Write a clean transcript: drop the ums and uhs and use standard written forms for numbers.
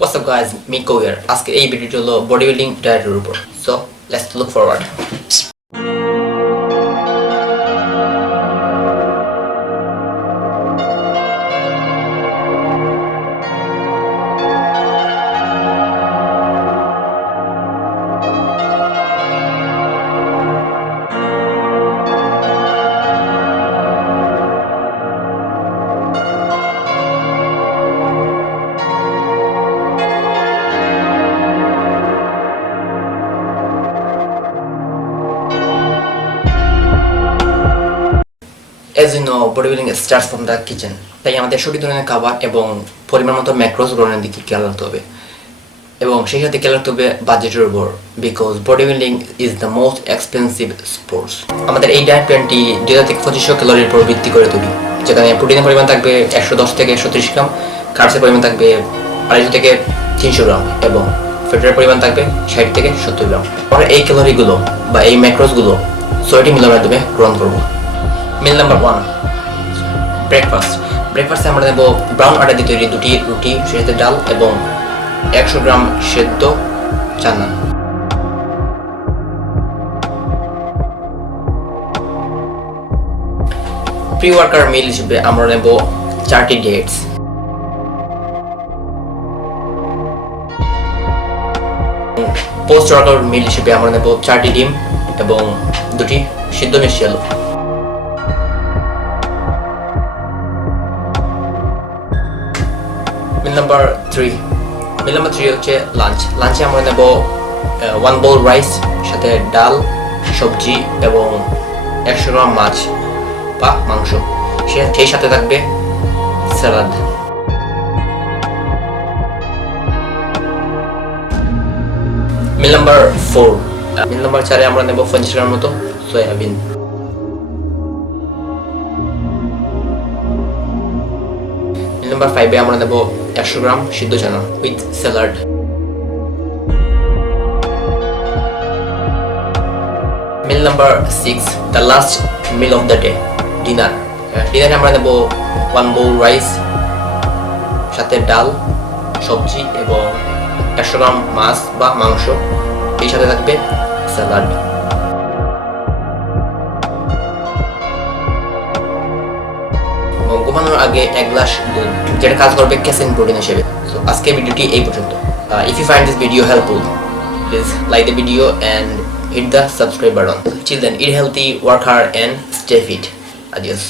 What's up guys, Miko here. আজকে এই ভিডিওটি হলো বডি বিল্ডিং ডায়েটের উপর। So let's look forward. As you know, bodybuilding starts from the kitchen. তাই আমাদের সঠিক ধরনের খাবার এবং পরিমাণ মতো ম্যাক্রোস গ্রহণের দিকে খেয়াল রাখতে হবে এবং সেই সাথে খেয়াল রাখতে হবে বাজেটের উপর, because body building is the most expensive sports. আমাদের এই ডায়েট প্ল্যানটি 2000 থেকে 2500 ক্যালোরির উপর ভিত্তি করে তৈরি, যেখানে প্রোটিনের পরিমাণ থাকবে 110 থেকে 130 গ্রাম, কার্বসের পরিমাণ থাকবে 250 থেকে 300 গ্রাম এবং ফ্যাটের পরিমাণ থাকবে 60 থেকে 70 গ্রাম। আমরা এই ক্যালোরিগুলো বা এই ম্যাক্রোসগুলো 6টি মিলের মাধ্যমে গ্রহণ করবো। মিল নাম্বার 1, ব্রেকফাস্টে আমরা নেব ব্রাউন আটা দিয়ে তৈরি 2টি রুটি, সাথে ডাল এবং 100 গ্রাম সেদ্ধ চানা। প্রি ওয়ার্কার মিল হিসেবে আমরা নেব 4টি ডেটস। পোস্ট ওয়ার্কার মিল হিসেবে আমরা নেব 4টি ডিম এবং 2টি সিদ্ধ মিষ্টি আলু। মিল নাম্বার 3 হচ্ছে লাঞ্চে আমরা নেব 1 bowl রাইস, সাথে ডাল, সবজি এবং 100 গ্রাম মাছ বা মাংস, সেই সাথে থাকবে স্যালাড। মিল নাম্বার 4 আমরা নেব 50 গ্রাম মতো সয়াবিন। মিল নাম্বার 5 আমরা নেব 100 গ্রাম সিদ্ধ চানা with salad. Meal number 6, the last meal of the day, ডিনারে আমরা নেব 1 bowl রাইস, সাথে ডাল, সবজি এবং 100 গ্রাম মাছ বা মাংস, এই সাথে থাকবে স্যালাড। ঘুমানোর আগে 1 গ্লাস দুধ, যেটা কাজ করবে ক্যাসিন প্রোটিন হিসেবে। সো আজকে ভিডিওটি এই পর্যন্ত। If you find this video helpful, please like the video and hit the subscribe button. Till then, eat healthy, work hard and stay fit. Adios.